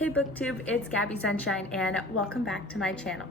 Hey booktube, it's Gabby Sunshine and welcome back to my channel.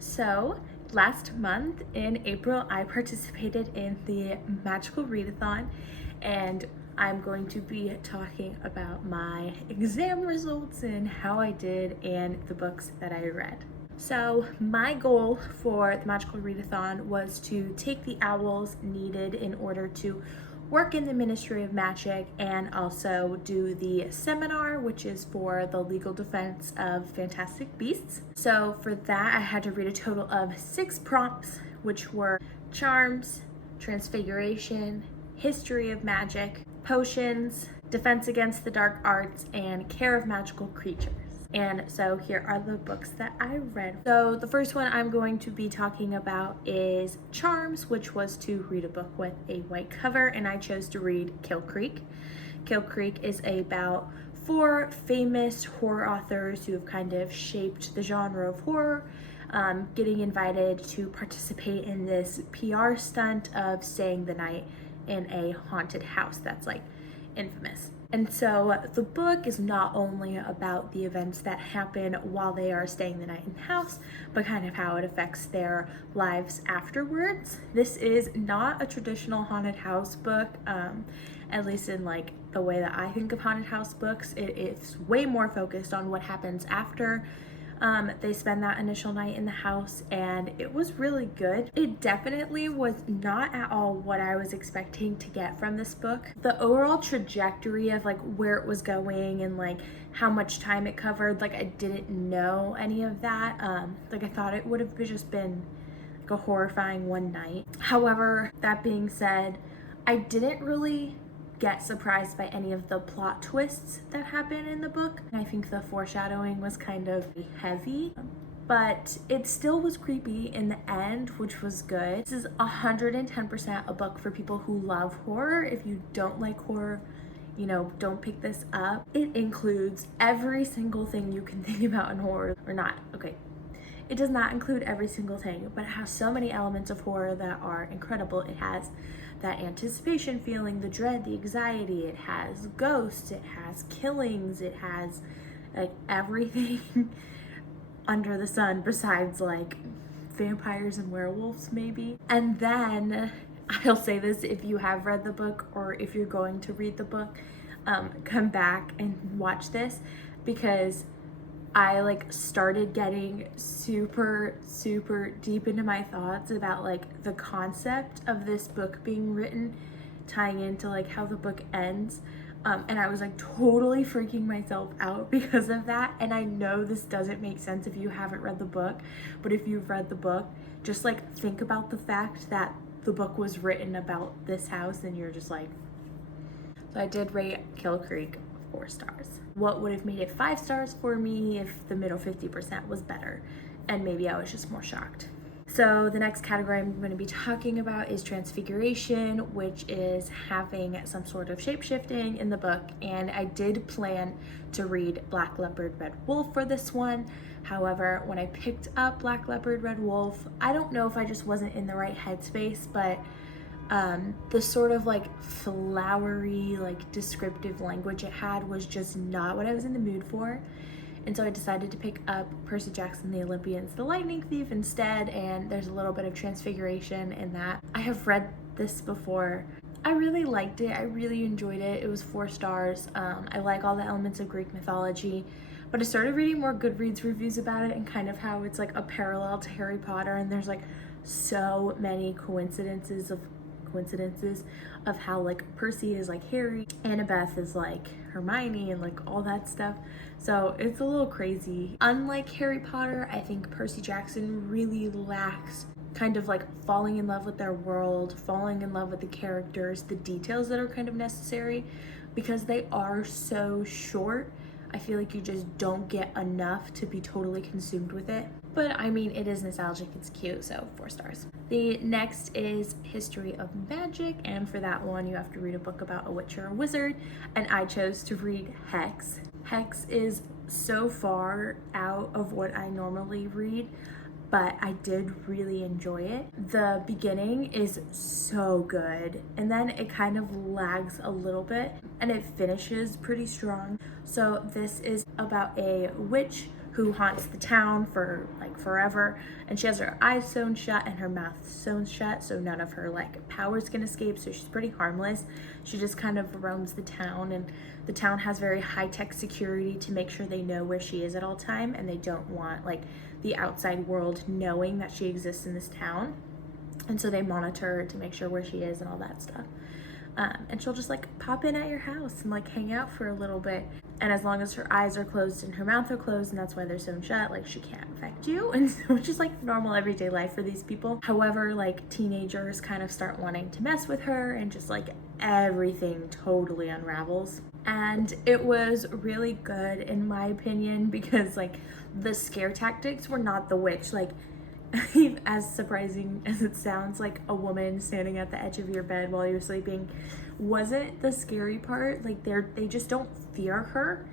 So last month in April I participated in the magical readathon and I'm going to be talking about my exam results and how I did and the books that I read. So my goal for the magical readathon was to take the O.W.L.s needed in order to work in the Ministry of Magic and also do the seminar, which is for the legal defense of fantastic beasts. So for that, I had to read a total of 6 prompts, which were charms, transfiguration, history of magic, potions, defense against the dark arts, and care of magical creatures. And so here are the books that I read. So the first one I'm going to be talking about is Charms, which was to read a book with a white cover, and I chose to read Kill Creek. Kill Creek is about 4 famous horror authors who have kind of shaped the genre of horror, getting invited to participate in this PR stunt of staying the night in a haunted house that's like infamous. And so the book is not only about the events that happen while they are staying the night in the house, but kind of how it affects their lives afterwards. This is not a traditional haunted house book, at least in like the way that I think of haunted house books. It's way more focused on what happens after they spend that initial night in the house, and it was really good. It definitely was not at all what I was expecting to get from this book. The overall trajectory of like where it was going and like how much time it covered, like I didn't know any of that. Like I thought it would have just been like a horrifying one night. However, that being said, I didn't really get surprised by any of the plot twists that happen in the book. I think the foreshadowing was kind of heavy, but it still was creepy in the end, which was good. This is 110% a book for people who love horror. If you don't like horror, you know, don't pick this up. It includes every single thing you can think about in horror, or not, okay. It does not include every single thing, but it has so many elements of horror that are incredible. It has that anticipation feeling, the dread, the anxiety. It has ghosts, it has killings, it has like everything under the sun besides like vampires and werewolves maybe. And then I'll say this, if you have read the book or if you're going to read the book, come back and watch this, because I like started getting super deep into my thoughts about like the concept of this book being written, tying into like how the book ends. And I was like totally freaking myself out because of that. And I know this doesn't make sense if you haven't read the book, but if you've read the book, just like think about the fact that the book was written about this house and you're just like. So I did rate Kill Creek 4 stars. What would have made it 5 stars for me if the middle 50% was better, and maybe I was just more shocked. So the next category I'm going to be talking about is Transfiguration, which is having some sort of shape-shifting in the book, and I did plan to read Black Leopard Red Wolf for this one. However, when I picked up Black Leopard Red Wolf, I don't know if I just wasn't in the right headspace, but the sort of like flowery, like descriptive language it had was just not what I was in the mood for. And so I decided to pick up Percy Jackson, the Olympians, the Lightning Thief instead, and there's a little bit of Transfiguration in that. I have read this before. I really liked it. I really enjoyed it. It was 4 stars. I like all the elements of Greek mythology, but I started reading more Goodreads reviews about it and kind of how it's like a parallel to Harry Potter, and there's like so many coincidences of how like Percy is like Harry, Annabeth is like Hermione, and like all that stuff. So it's a little crazy. Unlike Harry Potter, I think Percy Jackson really lacks kind of like falling in love with their world, falling in love with the characters, the details that are kind of necessary, because they are so short. I feel like you just don't get enough to be totally consumed with it. But I mean, it is nostalgic, it's cute, so 4 stars. The next is History of Magic, and for that one you have to read a book about a witch or a wizard, and I chose to read Hex. Hex is so far out of what I normally read. but I did really enjoy it. The beginning is so good, and then it kind of lags a little bit, and it finishes pretty strong. So this is about a witch who haunts the town for like forever, and she has her eyes sewn shut and her mouth sewn shut, so none of her like powers can escape, so she's pretty harmless. She just kind of roams the town, and the town has very high-tech security to make sure they know where she is at all time, and they don't want like the outside world knowing that she exists in this town, and so they monitor her to make sure where she is and all that stuff. And she'll just like pop in at your house and like hang out for a little bit. And as long as her eyes are closed and her mouth are closed, and that's why they're sewn shut, like she can't affect you. And so it's just like normal everyday life for these people. However, like teenagers kind of start wanting to mess with her, and just like everything totally unravels. And it was really good in my opinion, because like the scare tactics were not the witch. Like, as surprising as it sounds, like a woman standing at the edge of your bed while you're sleeping wasn't the scary part. Like they just don't fear her,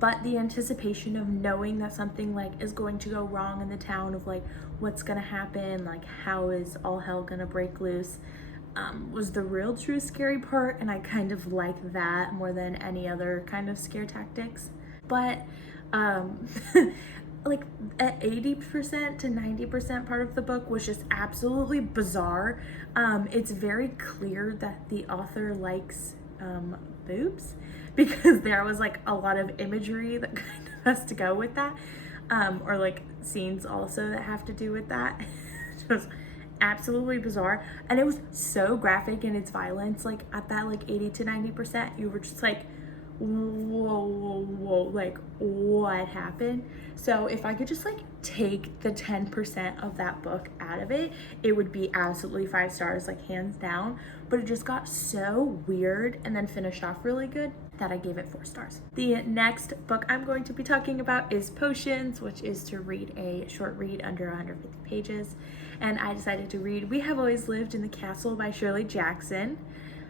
but the anticipation of knowing that something like is going to go wrong in the town, of like what's gonna happen, like how is all hell gonna break loose, was the real true scary part. And I kind of like that more than any other kind of scare tactics. But like at 80% to 90% part of the book was just absolutely bizarre. It's very clear that the author likes boobs, because there was like a lot of imagery that kind of has to go with that, or like scenes also that have to do with that. It was absolutely bizarre, and it was so graphic in its violence. Like at that like 80 to 90%, you were just like, whoa, like what happened? So if I could just like take the 10% of that book out of it, it would be absolutely 5 stars, like hands down. But it just got so weird and then finished off really good that I gave it 4 stars. The next book I'm going to be talking about is Potions, which is to read a short read under 150 pages. And I decided to read We Have Always Lived in the Castle by Shirley Jackson.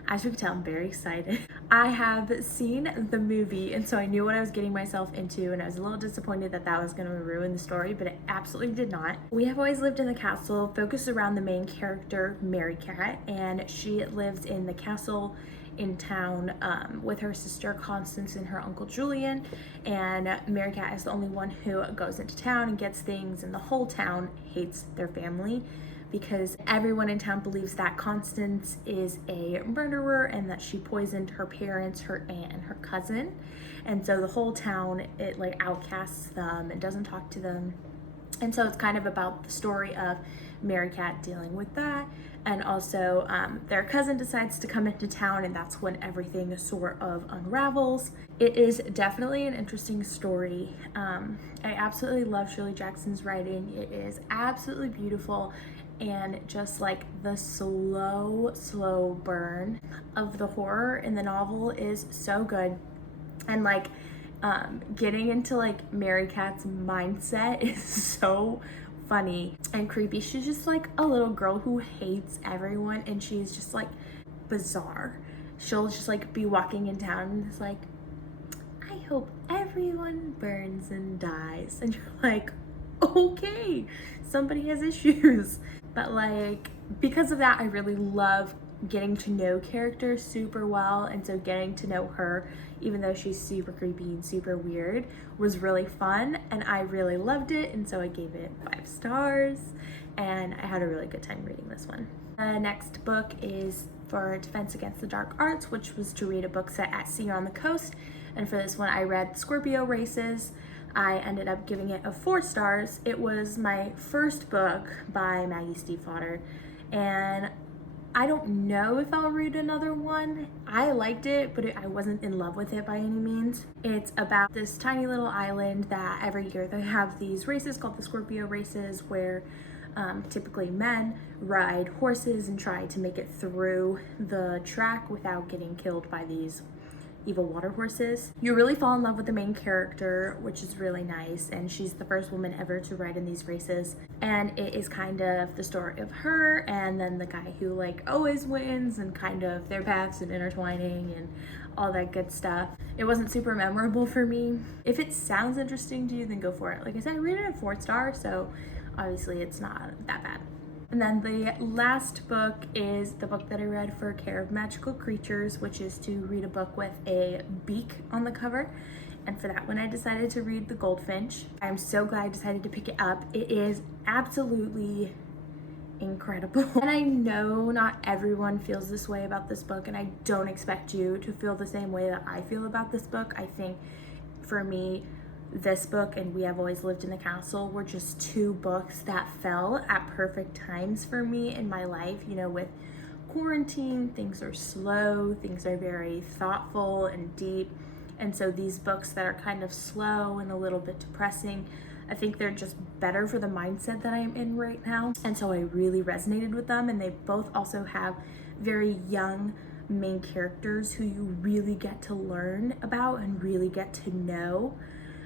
As you can tell, I'm very excited. I have seen the movie, and so I knew what I was getting myself into, and I was a little disappointed that that was going to ruin the story, but it absolutely did not. We Have Always Lived in the Castle focuses around the main character, Mary Cat, and she lives in the castle in town with her sister Constance and her uncle Julian. And Mary Cat is the only one who goes into town and gets things, and the whole town hates their family, because everyone in town believes that Constance is a murderer and that she poisoned her parents, her aunt, and her cousin. And so the whole town, it like outcasts them and doesn't talk to them. And so it's kind of about the story of Mary Cat dealing with that. And also their cousin decides to come into town, and that's when everything sort of unravels. It is definitely an interesting story. I absolutely love Shirley Jackson's writing. It is absolutely beautiful. And just like the slow burn of the horror in the novel is so good. And like getting into like Mary Cat's mindset is so funny and creepy. She's just like a little girl who hates everyone, and she's just like bizarre. She'll just like be walking in town and it's like, I hope everyone burns and dies. And you're like, okay, somebody has issues. But like, because of that, I really love getting to know characters super well. And so getting to know her, even though she's super creepy and super weird, was really fun, and I really loved it. And so I gave it 5 stars, and I had a really good time reading this one. The next book is for Defense Against the Dark Arts, which was to read a book set at sea or on the coast. And for this one, I read Scorpio Races. I ended up giving it a 4 stars. It was my first book by Maggie Stiefvater, and I don't know if I'll read another one. I liked it, but I wasn't in love with it by any means. It's about this tiny little island that every year they have these races called the Scorpio Races, where typically men ride horses and try to make it through the track without getting killed by these evil water horses. You really fall in love with the main character, which is really nice, and she's the first woman ever to ride in these races. And it is kind of the story of her and then the guy who like always wins, and kind of their paths and intertwining and all that good stuff. It wasn't super memorable for me. If it sounds interesting to you, then go for it. Like I said, I rated it a 4 star, so obviously it's not that bad. And then the last book is the book that I read for Care of Magical Creatures, which is to read a book with a beak on the cover. And for that one, I decided to read The Goldfinch. I'm so glad I decided to pick it up. It is absolutely incredible. And I know not everyone feels this way about this book, and I don't expect you to feel the same way that I feel about this book. I think for me, this book and We Have Always Lived in the Castle were just two books that fell at perfect times for me in my life. You know, with quarantine, things are slow, things are very thoughtful and deep. And so these books that are kind of slow and a little bit depressing, I think they're just better for the mindset that I'm in right now. And so I really resonated with them. And they both also have very young main characters who you really get to learn about and really get to know.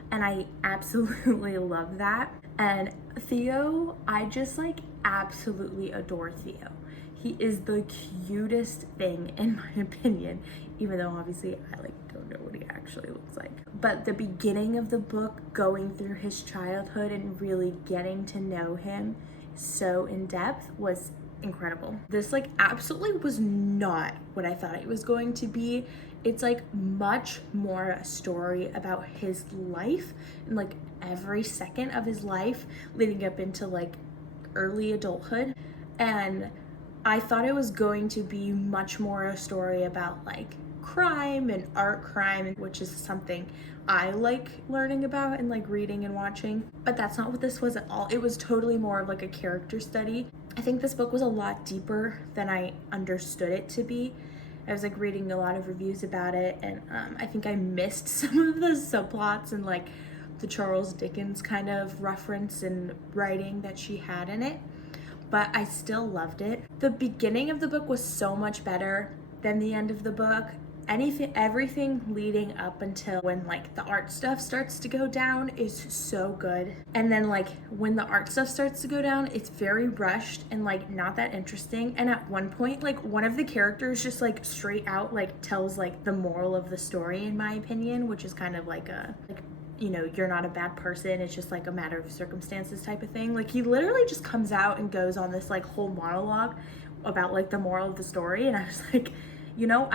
And I absolutely love that. And Theo, I just like absolutely adore Theo. He is the cutest thing in my opinion, even though obviously I like don't know what he actually looks like. But the beginning of the book, going through his childhood and really getting to know him so in depth, was incredible. This like absolutely was not what I thought it was going to be. It's like much more a story about his life and like every second of his life leading up into like early adulthood. And I thought it was going to be much more a story about like crime and art crime, which is something I like learning about and like reading and watching. But that's not what this was at all. It was totally more of like a character study. I think this book was a lot deeper than I understood it to be. I was like reading a lot of reviews about it, and I think I missed some of the subplots and like the Charles Dickens kind of reference and writing that she had in it, but I still loved it. The beginning of the book was so much better than the end of the book. Everything leading up until when like the art stuff starts to go down is so good. And then like when the art stuff starts to go down, it's very rushed and like not that interesting. And at one point, like one of the characters just like straight out like tells like the moral of the story, in my opinion, which is kind of like a you know, you're not a bad person, it's just like a matter of circumstances type of thing. Like he literally just comes out and goes on this like whole monologue about like the moral of the story, and I was like, you know,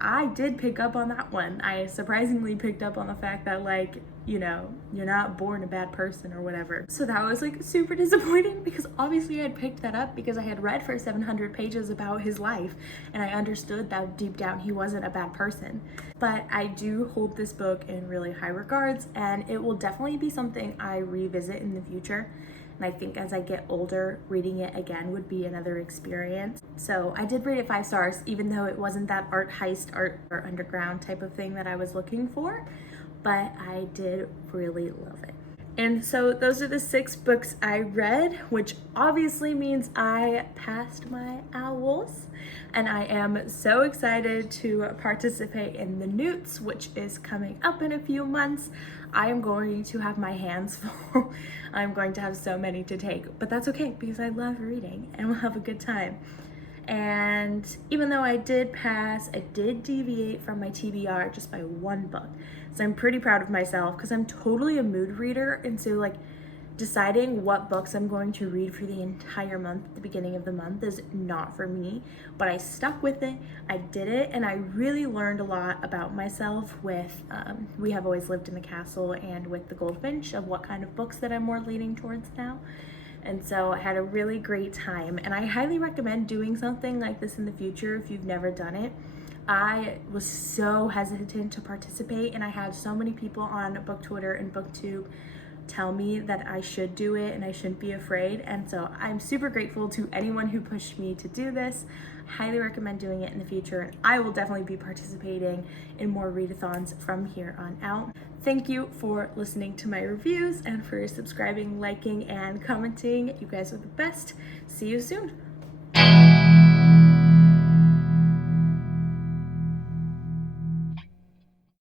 I did pick up on that one. I surprisingly picked up on the fact that like, you know, you're not born a bad person or whatever. So that was like super disappointing, because obviously I had picked that up because I had read for 700 pages about his life and I understood that deep down he wasn't a bad person. But I do hold this book in really high regards, and it will definitely be something I revisit in the future. And I think as I get older, reading it again would be another experience. So I did rate it 5 stars, even though it wasn't that art heist, art or underground type of thing that I was looking for, but I did really love it. And so those are the 6 books I read, which obviously means I passed my O.W.L.s. And I am so excited to participate in the Newts, which is coming up in a few months. I am going to have my hands full. I'm going to have so many to take, but that's okay because I love reading and we'll have a good time. And even though I did pass, I did deviate from my TBR just by 1 book. So I'm pretty proud of myself because I'm totally a mood reader, and so like deciding what books I'm going to read for the entire month at the beginning of the month is not for me, but I stuck with it, I did it, and I really learned a lot about myself with We Have Always Lived in the Castle and with The Goldfinch, of what kind of books that I'm more leaning towards now. And so I had a really great time, and I highly recommend doing something like this in the future if you've never done it. I was so hesitant to participate, and I had so many people on Book Twitter and BookTube tell me that I should do it and I shouldn't be afraid. And so I'm super grateful to anyone who pushed me to do this. Highly recommend doing it in the future, and I will definitely be participating in more readathons from here on out. Thank you for listening to my reviews and for subscribing, liking, and commenting. You guys are the best. See you soon.